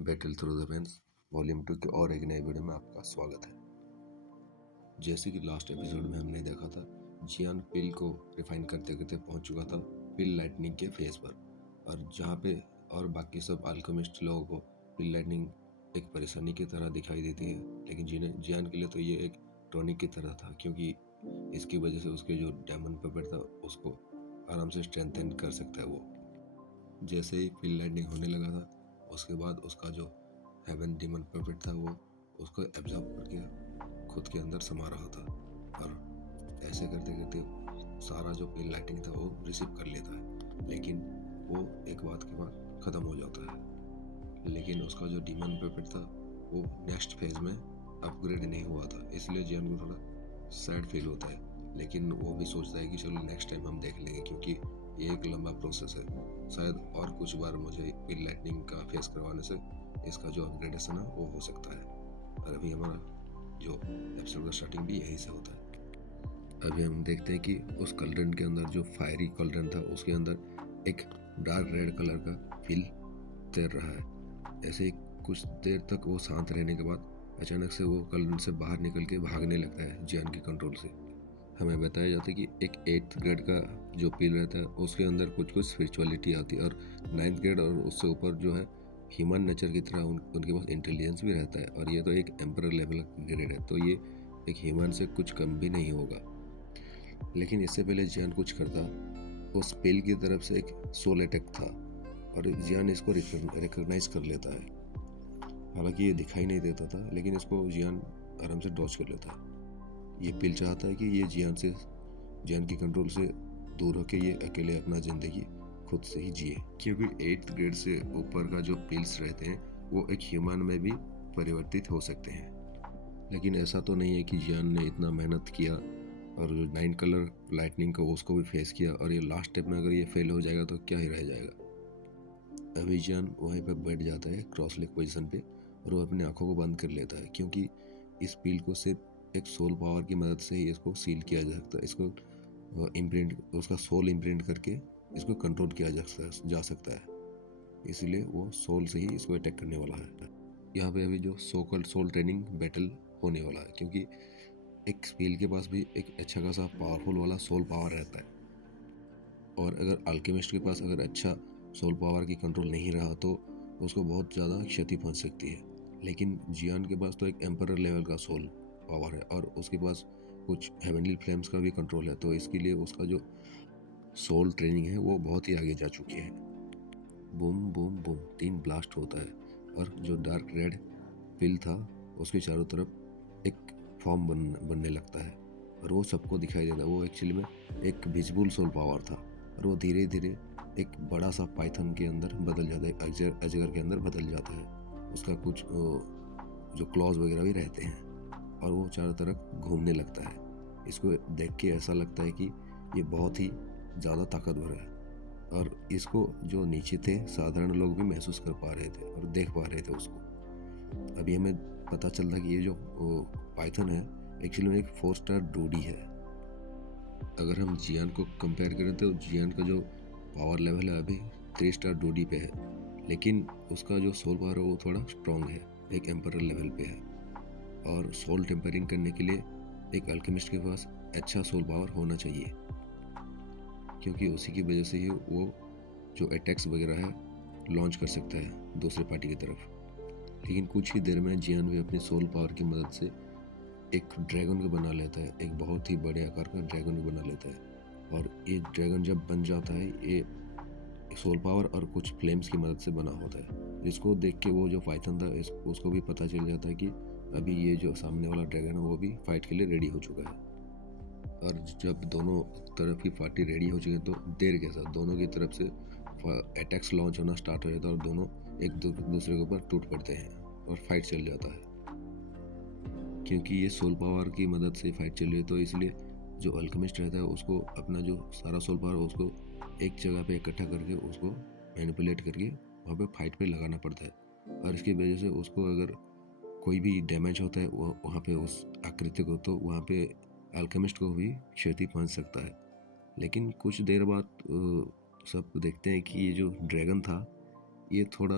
Battle through the pens volume 2 के और एक नए वीडियो में आपका स्वागत है। जैसे कि लास्ट एपिसोड में हमने देखा था, जियान पिल को रिफाइन करते करते पहुंच चुका था पिल लाइटनिंग के फेज पर, और जहां पे और बाकी सब अल्केमिस्ट लोगों को पिल लाइटनिंग एक परेशानी की तरह दिखाई देती है, लेकिन जियान के लिए तो ये एक टॉनिक की तरह था, क्योंकि इसकी वजह से उसके जो डायमंड पपेट था उसको आराम से स्ट्रेंथन कर सकता है वो। जैसे ही पिल लाइटनिंग होने लगा था, उसके बाद उसका जो हेवन डीमन पपेट था वो उसको एब्जॉर्ब करके खुद के अंदर समा रहा था, और ऐसे करते करते सारा जो पिल लाइटिंग था वो रिसीव कर लेता है, लेकिन वो एक बात के बाद ख़त्म हो जाता है। लेकिन उसका जो डीमन पपेट था वो नेक्स्ट फेज में अपग्रेड नहीं हुआ था, इसलिए जियान को थोड़ा सैड फील होता है, लेकिन वो भी सोचता है कि चलो नेक्स्ट टाइम हम देख लेंगे, क्योंकि ये एक लंबा प्रोसेस है। शायद और कुछ बार मुझे पिल लाइटनिंग का फेस करवाने से इसका जो अपग्रेडेशन है वो हो सकता है। और अभी हमारा जो एपिसोड का स्टार्टिंग भी यहीं से होता है। अभी हम देखते हैं कि उस कलरन के अंदर, जो फायरी कलरन था, उसके अंदर एक डार्क रेड कलर का फील तैर रहा है। ऐसे ही कुछ देर तक वो शांत रहने के बाद अचानक से वो कलरन से बाहर निकल के भागने लगता है जियान के कंट्रोल से। हमें बताया जाता है कि एक 8th ग्रेड का जो पील रहता है उसके अंदर कुछ कुछ स्पिरिचुअलिटी आती है, और 9th ग्रेड और उससे ऊपर जो है ह्यूमन नेचर की तरह उनके पास इंटेलिजेंस भी रहता है, और ये तो एक एम्परर लेवल का ग्रेड है, तो ये एक ह्यूमन से कुछ कम भी नहीं होगा। लेकिन इससे पहले जियान कुछ करता, उस पेल की तरफ से एक सोल अटैक था, और जियान इसको रिकॉग्नाइज कर लेता है। हालांकि ये दिखाई नहीं देता था, लेकिन इसको जियान आराम से डॉज कर लेता है। ये पिल चाहता है कि ये जियान की कंट्रोल से दूर होकर ये अकेले अपना ज़िंदगी खुद से ही जिए, क्योंकि 8th ग्रेड से ऊपर का जो पिल्स रहते हैं वो एक ह्यूमन में भी परिवर्तित हो सकते हैं। लेकिन ऐसा तो नहीं है कि जियान ने इतना मेहनत किया और जो 9 कलर लाइटनिंग को उसको भी फेस किया, और ये लास्ट स्टेप में अगर ये फेल हो जाएगा तो क्या ही रह जाएगा। अभी जियान वहीं पर बैठ जाता है क्रॉस लेग पोजिशन पे, और वो अपनी आंखों को बंद कर लेता है, क्योंकि इस पिल को सिर्फ एक सोल पावर की मदद से ही इसको सील किया जा सकता है। इसको इम्प्रिंट, उसका सोल इम्प्रिंट करके इसको कंट्रोल किया जा सकता है, इसलिए वो सोल से ही इसको अटैक करने वाला है। यहाँ पे अभी जो सोल ट्रेनिंग बैटल होने वाला है, क्योंकि एक स्पेल के पास भी एक अच्छा खासा पावरफुल वाला सोल पावर रहता है, और अगर अल्केमिस्ट के पास अगर अच्छा सोल पावर की कंट्रोल नहीं रहा तो उसको बहुत ज़्यादा क्षति पहुंच सकती है। लेकिन जियान के पास तो एक एम्परर लेवल का सोल पावर है, और उसके पास कुछ हेवनली फ्लेम्स का भी कंट्रोल है, तो इसके लिए उसका जो सोल ट्रेनिंग है वो बहुत ही आगे जा चुकी है। बूम बूम बूम 3 ब्लास्ट होता है, और जो डार्क रेड पिल था उसके चारों तरफ एक फॉर्म बनने लगता है, और वो सबको दिखाई देता है। वो एक्चुअली में एक विजिबल सोल पावर था, और वो धीरे धीरे एक बड़ा सा पाइथन के अंदर बदल जाता है, अजगर के अंदर बदल जाता है। उसका कुछ जो क्लॉज वगैरह भी रहते हैं, और वो चारों तरफ घूमने लगता है। इसको देख के ऐसा लगता है कि ये बहुत ही ज़्यादा ताकतवर है, और इसको जो नीचे थे साधारण लोग भी महसूस कर पा रहे थे और देख पा रहे थे उसको। अभी हमें पता चलता कि ये जो पाइथन है एक्चुअली में एक 4 स्टार डोडी है। अगर हम जियान को कंपेयर करें तो जियान का जो पावर लेवल है अभी 3 स्टार डोडी पे है, लेकिन उसका जो सोल पावर है वो थोड़ा स्ट्रॉन्ग है, एक एम्परर लेवल पे है। और सोल टेम्परिंग करने के लिए एक अल्केमिस्ट के पास अच्छा सोल पावर होना चाहिए, क्योंकि उसी की वजह से ही वो जो अटैक्स वगैरह है लॉन्च कर सकता है दूसरे पार्टी की तरफ। लेकिन कुछ ही देर में जियान भी अपनी सोल पावर की मदद से एक ड्रैगन को बना लेता है, एक बहुत ही बड़े आकार का ड्रैगन को बना लेता है। और ये ड्रैगन जब बन जाता है, ये सोल पावर और कुछ फ्लेम्स की मदद से बना होता है, जिसको देख के वो जो पाइथन था उसको भी पता चल जाता है कि अभी ये जो सामने वाला ड्रैगन है वो भी फाइट के लिए रेडी हो चुका है। और जब दोनों तरफ की पार्टी रेडी हो चुकी है तो देर के साथ दोनों की तरफ से अटैक्स लॉन्च होना स्टार्ट हो जाता है, और दोनों एक दूसरे के ऊपर टूट पड़ते हैं और फाइट चल जाता है। क्योंकि ये सोल पावर की मदद से फाइट चल रही है, तो इसलिए जो अल्केमिस्ट रहता है उसको अपना जो सारा सोल पावर उसको एक जगह पे इकट्ठा करके उसको मैनिपुलेट करके वहाँ पे फाइट पे लगाना पड़ता है। और इसकी वजह से उसको अगर कोई भी डैमेज होता है वहाँ पे उस आकृति को, तो वहाँ पे अल्केमिस्ट को भी क्षति पहुँच सकता है। लेकिन कुछ देर बाद सब देखते हैं कि ये जो ड्रैगन था ये थोड़ा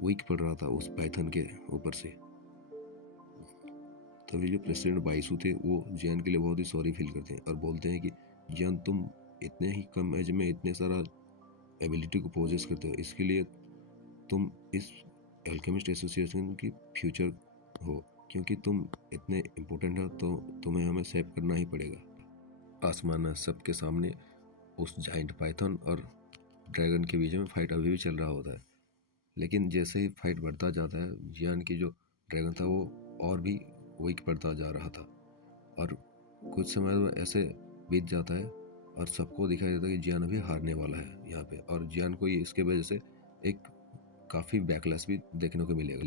वीक पड़ रहा था उस पाइथन के ऊपर से। तभी जो प्रेसिडेंट बाइसू थे वो जियान के लिए बहुत ही सॉरी फील करते हैं और बोलते हैं कि जियान, तुम इतने ही कम एज में इतने सारा एबिलिटी को पोजेस करते हो, इसके लिए तुम इस अल्केमिस्ट एसोसिएशन की फ्यूचर हो, क्योंकि तुम इतने इम्पोर्टेंट हो तो तुम्हें हमें सेव करना ही पड़ेगा। आसमान में सबके सामने उस जाइंट पाइथन और ड्रैगन के बीच में फाइट अभी भी चल रहा होता है, लेकिन जैसे ही फाइट बढ़ता जाता है जियान की जो ड्रैगन था वो और भी वीक पड़ता जा रहा था। और कुछ समय ऐसे बीत जाता है और सबको दिखाई देता है कि जियान अभी हारने वाला है यहाँ पे, और जियान को इसके वजह से एक काफ़ी बैकलैश भी देखने को मिलेगा।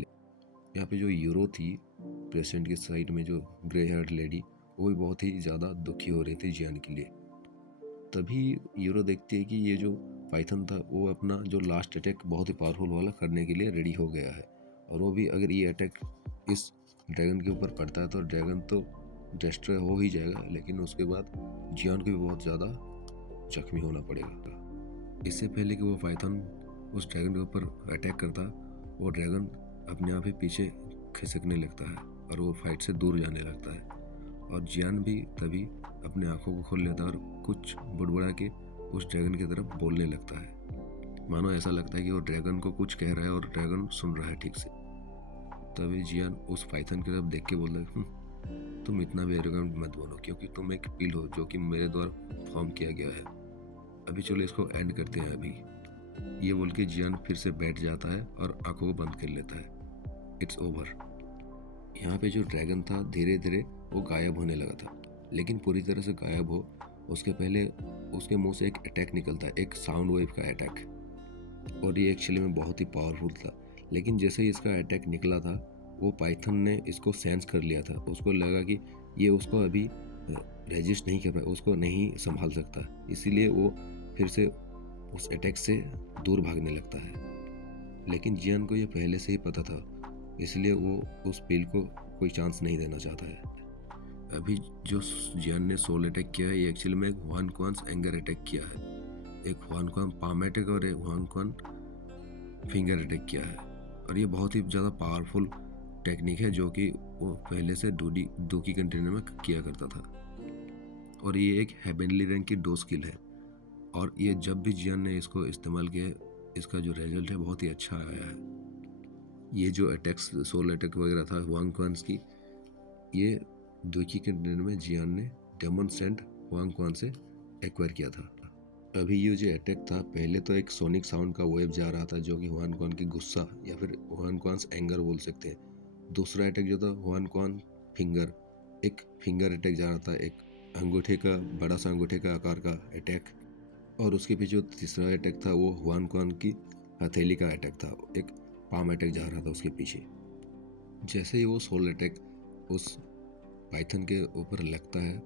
यहाँ पे जो यूरो थी प्रेसिडेंट की साइड में, जो ग्रे हेयर्ड लेडी, वो भी बहुत ही ज़्यादा दुखी हो रही थी जियान के लिए। तभी यूरो देखती है कि ये जो पाइथन था वो अपना जो लास्ट अटैक बहुत ही पावरफुल वाला करने के लिए रेडी हो गया है, और वो भी अगर ये अटैक इस ड्रैगन के ऊपर पड़ता है तो ड्रैगन तो डिस्ट्रॉय हो ही जाएगा, लेकिन उसके बाद जियान को भी बहुत ज़्यादा जख्मी होना पड़ेगा। इससे पहले कि वो पाइथन उस ड्रैगन के ऊपर अटैक करता, वो ड्रैगन अपने आप ही पीछे खिसकने लगता है और वो फाइट से दूर जाने लगता है, और जियान भी तभी अपने आंखों को खोल लेता है और कुछ बुड़बुड़ा के उस ड्रैगन की तरफ बोलने लगता है। मानो ऐसा लगता है कि वो ड्रैगन को कुछ कह रहा है और ड्रैगन सुन रहा है ठीक से। तभी जियान उस पाइथन की तरफ देख के बोलता है, तुम इतना भी एरोगेंट मत बनो, क्योंकि तुम एक पील हो जो कि मेरे द्वारा फॉर्म किया गया है। अभी चलो इसको एंड करते हैं अभी। ये बोल के जियान फिर से बैठ जाता है और आंखों को बंद कर लेता है। It's over. यहाँ पे जो ड्रैगन था धीरे धीरे वो गायब होने लगा था, लेकिन पूरी तरह से गायब हो उसके पहले उसके मुंह से एक अटैक निकलता है, एक साउंड वेव का अटैक, और ये एक्चुअली में बहुत ही पावरफुल था। लेकिन जैसे ही इसका अटैक निकला था वो पाइथन ने इसको सेंस कर लिया था। उसको लगा कि ये उसको अभी रेजिस्ट नहीं कर पाए, उसको नहीं संभाल सकता, इसीलिए वो फिर से उस अटैक से दूर भागने लगता है। लेकिन जियान को ये पहले से ही पता था, इसलिए वो उस पील को कोई चांस नहीं देना चाहता है। अभी जो जियान ने सोल अटैक किया है ये एक्चुअली में एक हुआन क्वान्स एंगर अटैक किया है, एक हुआन क्वान पाम अटैक और एक हुआन क्वान फिंगर अटैक किया है, और ये बहुत ही ज़्यादा पावरफुल टेक्निक है जो कि वो पहले से डूकी कंटेनर में किया करता था, और ये एक हेवनली रैंक की 2 स्किल है, और ये जब भी जियान ने इसको इस्तेमाल किया इसका जो रिजल्ट है बहुत ही अच्छा आया है। ये जो अटैक्स सोल अटैक वगैरह था हुआंग क्वान्स की, ये डूकी कंटेनर में जियान ने डेमन सेंट हुआंग क्वान से एक्वायर किया था। अभी ये जो अटैक था पहले तो एक सोनिक साउंड का वेव जा रहा था जो कि हुआन क्वान की गुस्सा या फिर हुआन क्वान्स एंगर बोल सकते हैं। दूसरा अटैक जो था हुआन क्वान फिंगर, एक फिंगर अटैक जा रहा था, एक अंगूठे का बड़ा सा अंगूठे का आकार का अटैक, और उसके पीछे जो तीसरा अटैक था वो हुआन क्वान की हथेली का अटैक था, एक पाम अटैक जा रहा था उसके पीछे। जैसे ही वो सोल अटैक उस पाइथन के ऊपर लगता है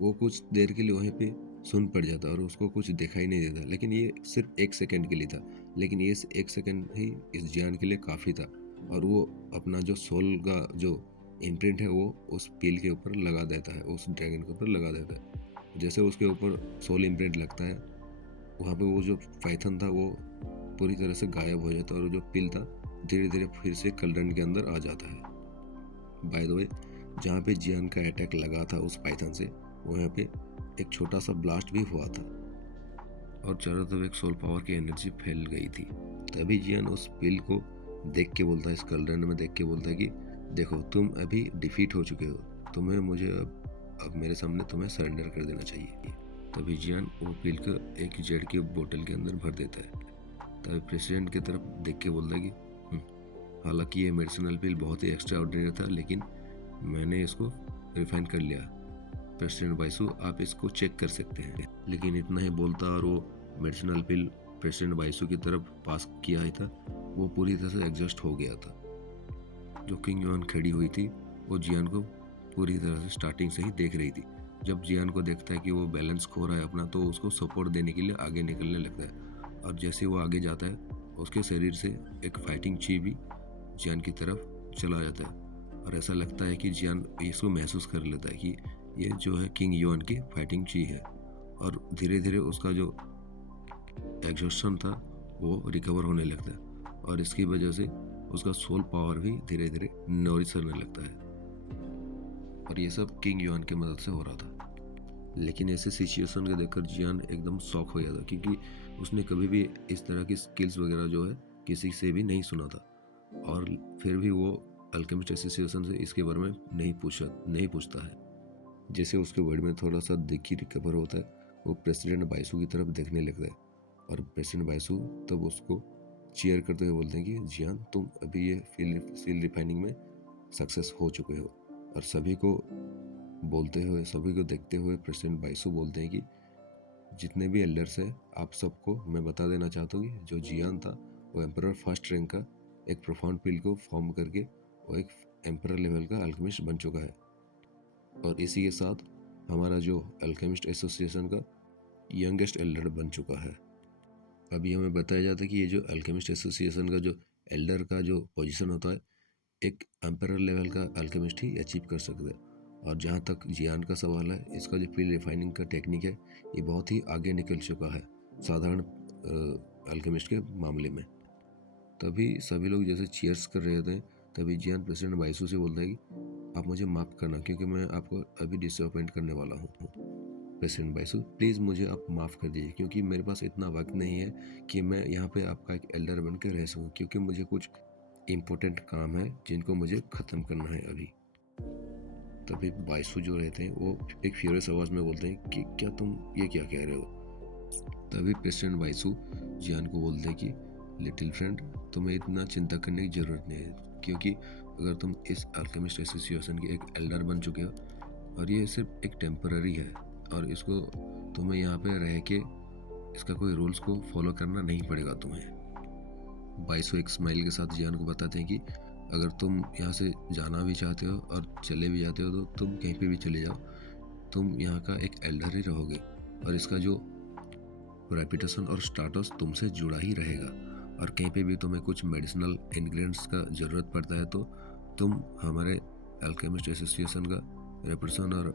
वो कुछ देर के लिए वहीं पे सुन पड़ जाता और उसको कुछ दिखाई नहीं देता, लेकिन ये सिर्फ 1 सेकंड के लिए था, लेकिन ये 1 सेकंड ही इस जियान के लिए काफ़ी था, और वो अपना जो सोल का जो इम्प्रिंट है वो उस पील के ऊपर लगा देता है, उस ड्रैगन के ऊपर लगा देता है। जैसे उसके ऊपर सोल इम्प्रिंट लगता है वहाँ पे वो जो पाइथन था वो पूरी तरह से गायब हो जाता है, और जो पील था धीरे धीरे फिर से कलरन के अंदर आ जाता है। बाय द वे, जहाँ पे जियान का अटैक लगा था उस पाइथन से वहाँ पे एक छोटा सा ब्लास्ट भी हुआ था और चारों तरफ एक सोल पावर की एनर्जी फैल गई थी। तभी जियान उस पील को देख के बोलता है, इस कलरन में देख के बोलता है कि देखो तुम अभी डिफीट हो चुके हो, तुम्हें मुझे अब मेरे सामने तुम्हें सरेंडर कर देना चाहिए। तभी जियान वो पील को एक जेड की बोतल के अंदर भर देता है। तभी प्रेसिडेंट की तरफ देख के बोलता है कि हालांकि ये मेडिसिनल पील बहुत ही एक्स्ट्रा ऑर्डिनरी था, लेकिन मैंने इसको रिफाइन कर लिया। प्रेसिडेंट बाइसू आप इसको चेक कर सकते हैं। लेकिन इतना ही बोलता और वो मेडिसिनल पिल प्रेसिडेंट बाइसू की तरफ पास किया ही था, वो पूरी तरह से एग्जॉस्ट हो गया था। जो किंग युआन खड़ी हुई थी वो जियान को पूरी तरह से स्टार्टिंग से ही देख रही थी। जब जियान को देखता है कि वो बैलेंस खो रहा है अपना, तो उसको सपोर्ट देने के लिए आगे निकलने लगता है, और जैसे वो आगे जाता है उसके शरीर से एक फाइटिंग ची भी जियान की तरफ चला जाता है, और ऐसा लगता है कि जियान इसको महसूस कर लेता है कि ये जो है किंग युआन की फाइटिंग ची है, और धीरे धीरे उसका जो एग्जॉस्शन था वो रिकवर होने लगता है, और इसकी वजह से उसका सोल पावर भी धीरे धीरे नॉरिश होने लगता है। और ये सब किंग युआन की मदद से हो रहा था। लेकिन ऐसे सिचुएशन को देखकर जियान एकदम शॉक हो गया था, क्योंकि उसने कभी भी इस तरह की स्किल्स वगैरह जो है किसी से भी नहीं सुना था। और फिर भी वो अल्केमिस्ट एसोसिएशन से इसके बारे में नहीं पूछता है। जैसे उसके वर्ड में थोड़ा सा दिखी रिकवर होता है, वो प्रेसिडेंट बाइसू की तरफ देखने लगता है। और प्रेसिडेंट बाइसू तब उसको चीयर करते हुए बोलते हैं कि जियान, तुम अभी ये फील्ड रिफाइनिंग में सक्सेस हो चुके हो। और सभी को देखते हुए प्रेसिडेंट बाइसू बोलते हैं कि जितने भी एल्डर्स हैं, आप सबको मैं बता देना चाहता हूँ कि जो जियान था वो एम्परर फर्स्ट रैंक का एक प्रोफाउंड पिल को फॉर्म करके वो एक एम्परर लेवल का अल्केमिस्ट बन चुका है। और इसी के साथ हमारा जो अल्केमिस्ट एसोसिएशन का यंगेस्ट एल्डर बन चुका है। अभी हमें बताया जाता है कि ये जो अल्केमिस्ट एसोसिएशन का जो एल्डर का जो पोजीशन होता है, एक एम्परर लेवल का अल्केमिस्ट ही अचीव कर सकता है। और जहाँ तक जियान का सवाल है, इसका जो फील्ड रिफाइनिंग का टेक्निक है ये बहुत ही आगे निकल चुका है साधारण अल्केमिस्ट के मामले में। तभी सभी लोग जैसे चीयर्स कर रहे थे, तभी जियान प्रेसिडेंट बाइसू से बोलता है कि आप मुझे माफ़ करना, क्योंकि मैं आपको अभी डिसअपॉइंट करने वाला हूँ। प्रेसिडेंट बाइसू, प्लीज़ मुझे आप माफ़ कर दीजिए, क्योंकि मेरे पास इतना वक्त नहीं है कि मैं यहाँ पे आपका एक एल्डर बन के रह सकूँ, क्योंकि मुझे कुछ इम्पोर्टेंट काम है जिनको मुझे ख़त्म करना है अभी। तभी बाइसू जो रहते हैं वो एक फ्यूरियस आवाज़ में बोलते हैं कि क्या तुम ये क्या कह रहे हो। तभी प्रेसिडेंट बाइसू जियान को बोलते हैं कि लिटिल फ्रेंड, तुम्हें इतना चिंता करने की ज़रूरत नहीं है, क्योंकि अगर तुम इस अल्केमिस्ट एसोसिएशन के एक एल्डर बन चुके हो और ये सिर्फ एक टेम्पररी है, और इसको तुम्हें यहाँ पे रह के इसका कोई रूल्स को फॉलो करना नहीं पड़ेगा तुम्हें। बाइसू एक स्माइल के साथ जियान को बताते हैं कि अगर तुम यहाँ से जाना भी चाहते हो और चले भी जाते हो तो तुम कहीं पे भी चले जाओ, तुम यहाँ का एक एल्डर ही रहोगे और इसका जो रेपुटेशन और स्टेटस तुमसे जुड़ा ही रहेगा। और कहीं पे भी तुम्हें कुछ मेडिसिनल इंग्रेडिएंट्स का ज़रूरत पड़ता है तो तुम हमारे अल्केमिस्ट एसोसिएशन का रेपुटेशन और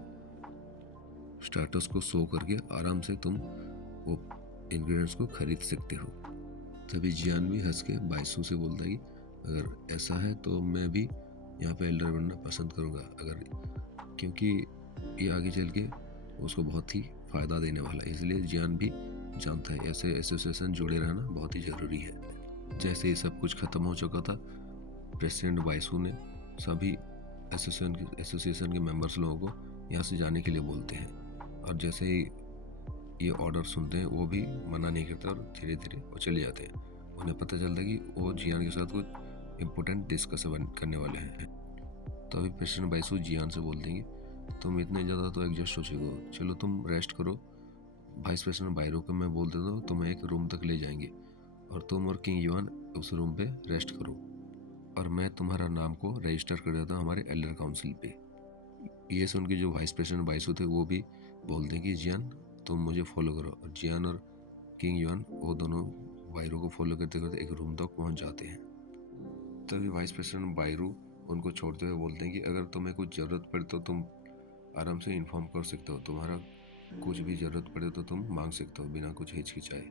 स्टेटस को शो करके आराम से तुम वो इंग्रेडिएंट्स को खरीद सकते हो। तभी जियान भी हंस के बाइसू से बोलता है कि अगर ऐसा है तो मैं भी यहाँ पे एल्डर बनना पसंद करूँगा, क्योंकि ये आगे चल के उसको बहुत ही फ़ायदा देने वाला है। इसलिए जियान भी जानता है ऐसे एसोसिएशन जुड़े रहना बहुत ही ज़रूरी है। जैसे ये सब कुछ ख़त्म हो चुका था, प्रेसिडेंट बाइसू ने सभी एसोसिएशन के मेंबर्स लोगों को यहाँ से जाने के लिए बोलते हैं। और जैसे ही ये ऑर्डर सुनते हैं वो भी मना नहीं करते और धीरे धीरे वो चले जाते हैं। उन्हें पता चलता है कि वो जियान के साथ कुछ इम्पोर्टेंट डिस्कशन करने वाले हैं। तो अभी प्रेसिडेंट बाइसू जियान से बोल देंगे, तुम इतने ज़्यादा तो एडजस्ट हो चुके हो, चलो तुम रेस्ट करो। वाइस प्रेसिडेंट बायरो को मैं बोल देता हूँ तुम्हें एक रूम तक ले जाएंगे और तुम और किंग युआन उस रूम पे रेस्ट करो, और मैं तुम्हारा नाम को रजिस्टर कर देता हूँ हमारे एल्डर काउंसिल पे। ये सुन के जो वाइस प्रेसिडेंट बाइसू थे वो भी बोलते हैं कि जियान तुम मुझे फॉलो करो। और जियान और किंग युआन वो दोनों बायरो को फॉलो करते करते एक रूम तक पहुंच जाते हैं। तभी वाइस प्रेसिडेंट बायरो उनको छोड़ते हुए बोलते हैं कि अगर तुम्हें कुछ ज़रूरत पड़े तो तुम आराम से इन्फॉर्म कर सकते हो, तुम्हारा कुछ भी ज़रूरत पड़े तो तुम मांग सकते हो बिना कुछ हिचकिचाए।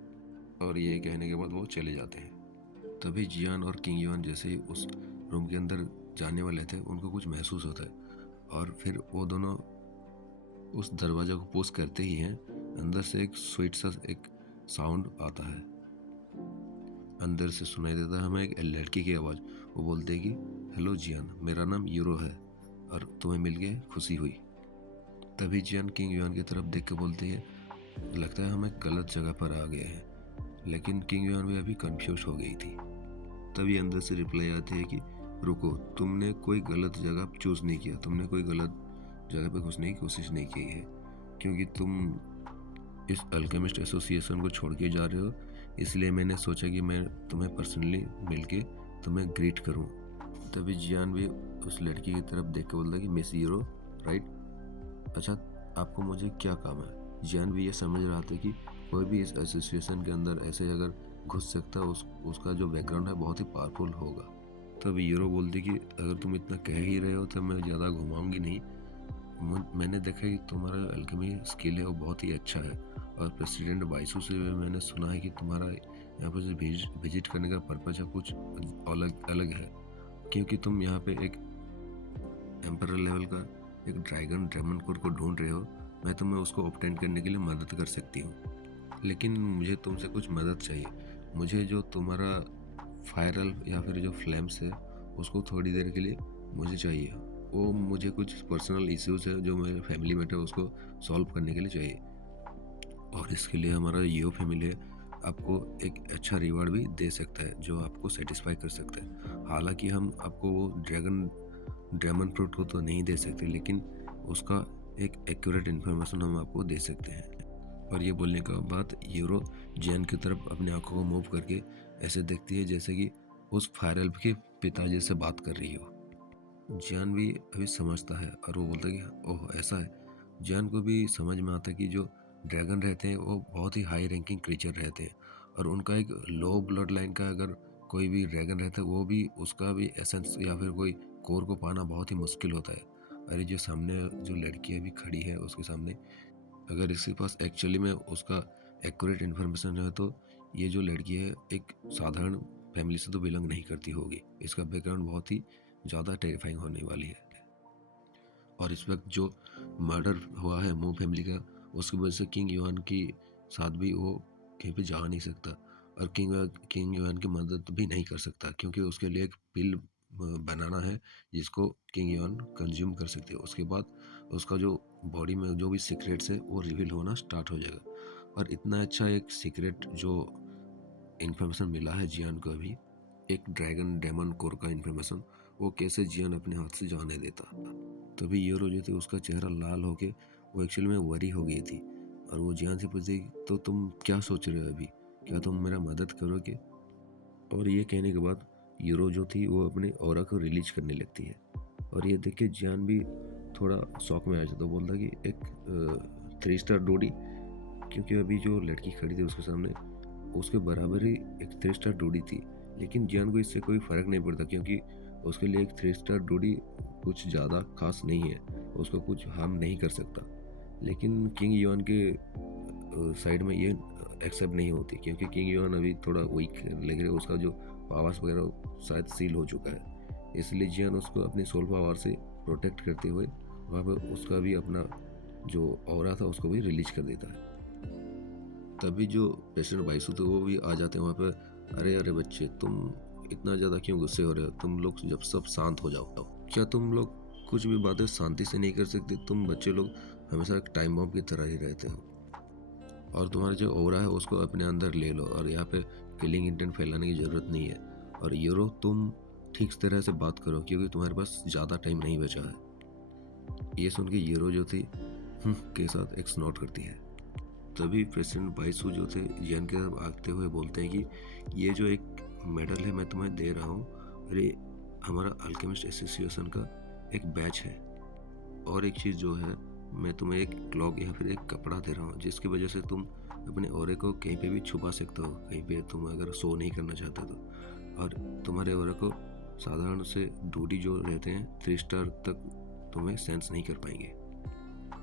और ये कहने के बाद वो चले जाते हैं। तभी जियान और किंग युआन जैसे ही उस रूम के अंदर जाने वाले थे उनको कुछ महसूस होता है, और फिर वो दोनों उस दरवाज़ा को पुश करते ही हैं, अंदर से एक स्वीट सा एक साउंड आता है। अंदर से सुनाई देता है हमें एक लड़की की आवाज़। वो बोलते हैं कि हेलो जियान, मेरा नाम यूरो है और तुम्हें मिल के खुशी हुई। तभी जियान किंग युआन की तरफ देख के बोलती है, लगता है हम एक गलत जगह पर आ गए हैं। लेकिन किंग युआन भी अभी कंफ्यूज हो गई थी। तभी अंदर से रिप्लाई आती है कि रुको, तुमने कोई गलत जगह चूज़ नहीं किया, तुमने कोई गलत जगह पे घुसने की कोशिश नहीं की है, क्योंकि तुम इस अल्केमिस्ट एसोसिएशन को छोड़ के जा रहे हो, इसलिए मैंने सोचा कि मैं तुम्हें पर्सनली मिल के तुम्हें ग्रीट करूं। तभी जियान भी उस लड़की की तरफ देख के बोलता है कि मिस यूरो, राइट, अच्छा आपको मुझे क्या काम है। जियान भी ये समझ रहा था कि कोई भी इस एसोसिएशन के अंदर ऐसे अगर घुस सकता है उसका जो बैकग्राउंड है बहुत ही पावरफुल होगा। तब यूरो बोलती कि अगर तुम इतना कह ही रहे हो तो मैं ज़्यादा घुमाऊंगी नहीं। मैंने देखा कि तुम्हारा जो अल्केमी स्किल है वो बहुत ही अच्छा है, और प्रेसिडेंट बाइसू से मैंने सुना है कि तुम्हारा यहाँ पर जो विजिट करने का पर्पज है कुछ अलग अलग है, क्योंकि तुम यहाँ पे एक एम्परर लेवल का एक ड्रैगन ड्रेमन कोर को ढूंढ रहे हो। मैं तुम्हें उसको ऑब्टेन करने के लिए मदद कर सकती हूँ, लेकिन मुझे तुमसे कुछ मदद चाहिए। मुझे जो तुम्हारा फायर एल्फ या फिर जो फ्लेम्स है उसको थोड़ी देर के लिए मुझे चाहिए। वो मुझे कुछ पर्सनल इश्यूज है जो मेरे फैमिली में है, उसको सॉल्व करने के लिए चाहिए। और इसके लिए हमारा यो फैमिली आपको एक अच्छा रिवार्ड भी दे सकता है जो आपको सेटिस्फाई कर सकता है। हालांकि हम आपको वो ड्रैगन फ्रूट को तो नहीं दे सकते, लेकिन उसका एक एक्यूरेट इन्फॉर्मेशन हम आपको दे सकते हैं। और ये बोलने के बाद यूरो जियान की तरफ अपनी आंखों को मूव करके ऐसे देखती है जैसे कि उस फायर एल्फ के पिताजी से बात कर रही हो। जियान भी अभी समझता है और वो बोलता है कि ओह ऐसा है। जियान को भी समझ में आता है कि जो ड्रैगन रहते हैं वो बहुत ही हाई रैंकिंग क्रीचर रहते हैं, और उनका एक लो ब्लड लाइन का अगर कोई भी ड्रैगन रहता है वो भी उसका भी एसेंस या फिर कोई कोर को पाना बहुत ही मुश्किल होता है। अरे जो सामने जो लड़की अभी खड़ी है उसके सामने, अगर इसके पास एक्चुअली में उसका एक्यूरेट इन्फॉर्मेशन है तो ये जो लड़की है एक साधारण फैमिली से तो बिलोंग नहीं करती होगी। इसका बैकग्राउंड बहुत ही ज़्यादा टेरिफाइंग होने वाली है। और इस वक्त जो मर्डर हुआ है मो फैमिली का, उसकी वजह से किंग युआन की साथ भी वो कहीं पे जा नहीं सकता, और किंग युआन की मदद भी नहीं कर सकता, क्योंकि उसके लिए एक पिल बनाना है जिसको किंग युआन कंज्यूम कर सकती है। उसके बाद उसका जो बॉडी में जो भी सीक्रेट्स है वो रिवील होना स्टार्ट हो जाएगा। और इतना अच्छा एक सीक्रेट जो इन्फॉर्मेशन मिला है जियान को अभी, एक ड्रैगन डेमन कोर का इन्फॉर्मेशन, वो कैसे जियान अपने हाथ से जाने देता। तभी यूरो जो थी उसका चेहरा लाल होके वो एक्चुअली में वरी हो गई थी, और वो जियान से पूछती तो तुम क्या सोच रहे हो अभी, क्या तुम मेरा मदद करोगे। और ये कहने के बाद यूरो जो थी वो अपने ऑरा को रिलीज करने लगती है, और ये देख के जियान भी थोड़ा शौक में आ जाता, बोलता कि एक 3 स्टार डोडी, क्योंकि अभी जो लड़की खड़ी थी उसके सामने उसके बराबर ही एक 3 स्टार डोडी थी। लेकिन जियान को इससे कोई फ़र्क नहीं पड़ता, क्योंकि उसके लिए एक 3 स्टार डोडी कुछ ज़्यादा खास नहीं है, उसको कुछ हार्म नहीं कर सकता। लेकिन किंग युआन के साइड में ये एक्सेप्ट नहीं होती, क्योंकि किंग युआन अभी थोड़ा वीक लग रहा है, उसका जो पावर्स वगैरह शायद सील हो चुका है। इसलिए जियान उसको अपनी सोल पावर से प्रोटेक्ट करते हुए वहाँ पर उसका भी अपना जो ऑरा था उसको भी रिलीज कर देता है। तभी जो प्रेसिडेंट वाइसू थे वो भी आ जाते हैं वहाँ पे। अरे अरे बच्चे, तुम इतना ज़्यादा क्यों गुस्से हो रहे हो, तुम लोग जब सब शांत हो जाओ। क्या तुम लोग कुछ भी बातें शांति से नहीं कर सकते? तुम बच्चे लोग हमेशा एक टाइम बम की तरह ही रहते हो, और तुम्हारा जो ओरा है उसको अपने अंदर ले लो, और यहाँ पे किलिंग इंटेंट फैलाने की ज़रूरत नहीं है। और यूरो तुम ठीक तरह से बात करो, क्योंकि तुम्हारे पास ज़्यादा टाइम नहीं बचा है। ये सुन के यूरो जो थी के साथ एक स्नॉट करती है। तभी प्रेसिडेंट बाइसू जो थे जियान की तरफ आगते हुए बोलते हैं कि ये जो एक मेडल है मैं तुम्हें दे रहा हूँ, अरे हमारा अल्केमिस्ट एसोसिएशन का एक बैच है। और एक चीज़ जो है, मैं तुम्हें एक क्लॉक या फिर एक कपड़ा दे रहा हूँ जिसकी वजह से तुम अपने ऑरे को कहीं पे भी छुपा सकते हो, कहीं पे तुम अगर शो नहीं करना चाहते तो। और तुम्हारे ऑरे को साधारण से डूडी जो रहते हैं 3 स्टार तक तुम्हें सेंस नहीं कर पाएंगे।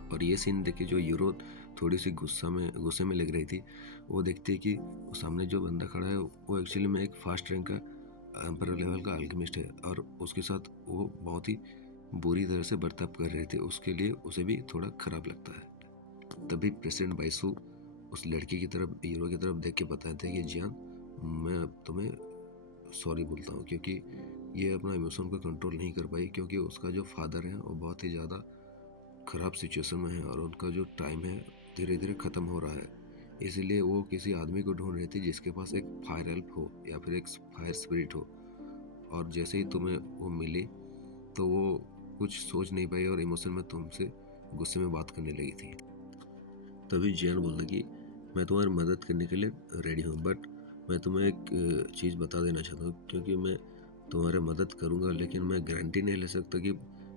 और ये सीन देख के जो यूरो थोड़ी सी गुस्से में लग रही थी, वो देखती है कि सामने जो बंदा खड़ा है वो एक्चुअली में एक फास्ट रैंक का एम्परर लेवल का अल्केमिस्ट है, और उसके साथ वो बहुत ही बुरी तरह से बर्ताव कर रहे थे। उसके लिए उसे भी थोड़ा खराब लगता है। तभी प्रेसिडेंट बाइसू उस लड़की की तरफ, हीरो की तरफ देख के बताते हैं कि जियान, मैं तुम्हें सॉरी बोलता हूँ, क्योंकि ये अपना इमोशन को कंट्रोल नहीं कर पाई, क्योंकि उसका जो फादर है वो बहुत ही ज़्यादा ख़राब सिचुएशन में है, और उनका जो टाइम है धीरे धीरे ख़त्म हो रहा है। इसीलिए वो किसी आदमी को ढूंढ रही थी जिसके पास एक फायर हेल्प हो या फिर एक फायर स्पिरिट हो। और जैसे ही तुम्हें वो मिली तो वो कुछ सोच नहीं पाई और इमोशन में तुमसे गुस्से में बात करने लगी थी। तभी जियान बोलता कि मैं तुम्हारी मदद करने के लिए रेडी हूँ, बट मैं तुम्हें एक चीज़ बता देना चाहता हूँ, क्योंकि मैं तुम्हारी मदद करूँगा लेकिन मैं गारंटी नहीं ले सकता कि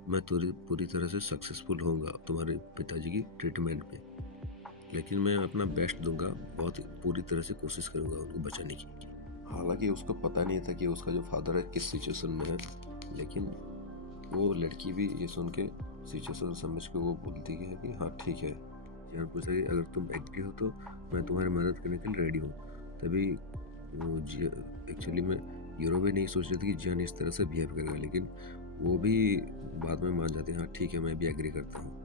मैं पूरी तरह से सक्सेसफुल होऊंगा तुम्हारे पिताजी की ट्रीटमेंट में। लेकिन मैं अपना बेस्ट दूंगा, बहुत पूरी तरह से कोशिश करूंगा उनको बचाने की। हालांकि उसको पता नहीं था कि उसका जो फादर है किस सिचुएशन में है, लेकिन वो लड़की भी ये सुन के सिचुएशन समझ के वो बोलती है कि हाँ ठीक है। यार पूछा कि अगर तुम एग्री हो तो मैं तुम्हारी मदद करने के लिए रेडी हूँ। तभी एक्चुअली में यूरो भी नहीं सोच रहे थे कि जियान इस तरह से बिहेव करेगा, लेकिन वो भी बाद में मान जाते हैं, हाँ ठीक है मैं भी एग्री करता हूँ।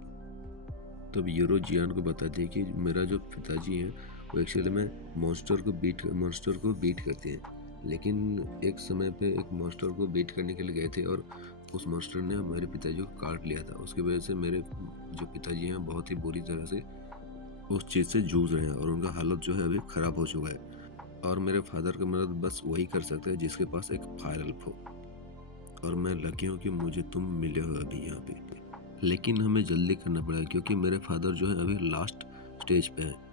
तब यूरो जियान को बताती है कि मेरा जो पिताजी हैं वो एक्चुअली में मॉन्स्टर को बीट करते हैं, लेकिन एक समय पे एक मॉन्स्टर को बीट करने के लिए गए थे और उस मॉन्स्टर ने मेरे पिताजी को काट लिया था। उसकी वजह से मेरे जो पिताजी हैं बहुत ही बुरी तरह से उस चीज़ से जूझ रहे हैं और उनका हालत जो है अभी ख़राब हो चुका है, और मेरे फादर की मदद बस वही कर सकता है जिसके पास एक फायर हेल्प हो, और मैं लकी हूँ कि मुझे तुम मिले हो अभी यहाँ पे। लेकिन हमें जल्दी करना पड़ेगा क्योंकि मेरे फादर जो है अभी लास्ट स्टेज पे हैं।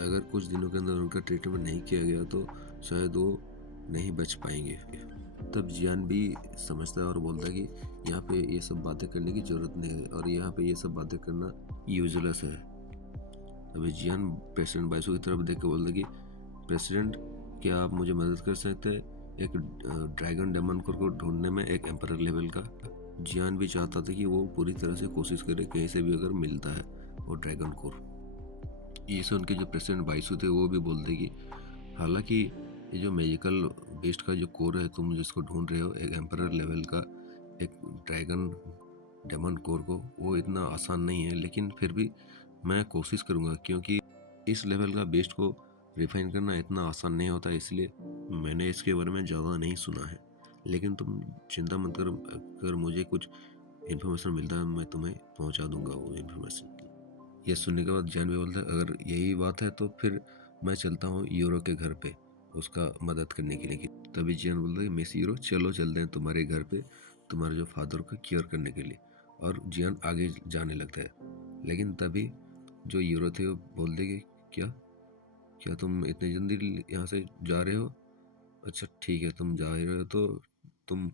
अगर कुछ दिनों के अंदर उनका ट्रीटमेंट नहीं किया गया तो शायद वो नहीं बच पाएंगे। तब जियान भी समझता है और बोलता है कि यहाँ पे ये सब बातें करने की ज़रूरत नहीं है और यहाँ पे ये सब बातें करना यूजलेस है। अभी जियान प्रेसिडेंट बाइसो की तरफ देख के बोलता है कि प्रेसिडेंट, क्या आप मुझे मदद कर सकते हैं एक ड्रैगन डेमन कोर को ढूंढने में, एक एम्परर लेवल का। जियान भी चाहता था कि वो पूरी तरह से कोशिश करे कहीं से भी अगर मिलता है वो ड्रैगन कोर। ये सुन के जो प्रेसिडेंट बाइसो थे वो भी बोलते कि हालांकि ये जो मैजिकल बेस्ट का जो कोर है तुम जिसको ढूंढ रहे हो, एक एम्परर लेवल का एक ड्रैगन डेमन कोर को, वो इतना आसान नहीं है, लेकिन फिर भी मैं कोशिश करूँगा क्योंकि इस लेवल का बेस्ट को रिफाइन करना इतना आसान नहीं होता, इसलिए मैंने इसके बारे में ज़्यादा नहीं सुना है। लेकिन तुम चिंता मत करो, अगर मुझे कुछ इन्फॉर्मेशन मिलता है मैं तुम्हें पहुंचा दूंगा वो इन्फॉर्मेशन। ये सुनने के बाद जैन भी बोलता है अगर यही बात है तो फिर मैं चलता हूँ यूरो के घर पे उसका मदद करने के लिए। तभी जैन बोलता है मिस यूरो चलो चलते हैं तुम्हारे घर पे तुम्हारे जो फादर को क्योर करने के लिए, और जियान आगे जाने लगता है। लेकिन तभी जो यूरो थे वो बोल दे कि क्या क्या तुम इतनी जल्दी यहाँ से जा रहे हो? अच्छा ठीक है, तुम जा रहे हो तो तुम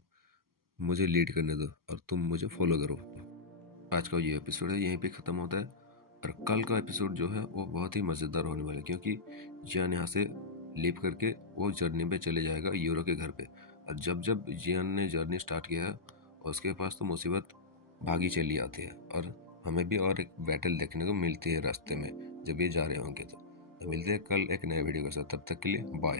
मुझे लीड करने दो और तुम मुझे फॉलो करो। आज का ये एपिसोड है यहीं पे ख़त्म होता है, और कल का एपिसोड जो है वो बहुत ही मज़ेदार होने वाला है क्योंकि जियान यहाँ से लीव करके वो जर्नी पे चले जाएगा यूरो के घर पे। और जब जब जियान ने जर्नी स्टार्ट किया है उसके पास तो मुसीबत भागी चली आती है, और हमें भी और एक बैटल देखने को मिलती है रास्ते में जब ये जा रहे होंगे। तो मिलते हैं कल एक नए वीडियो के साथ, तब तक के लिए बाय।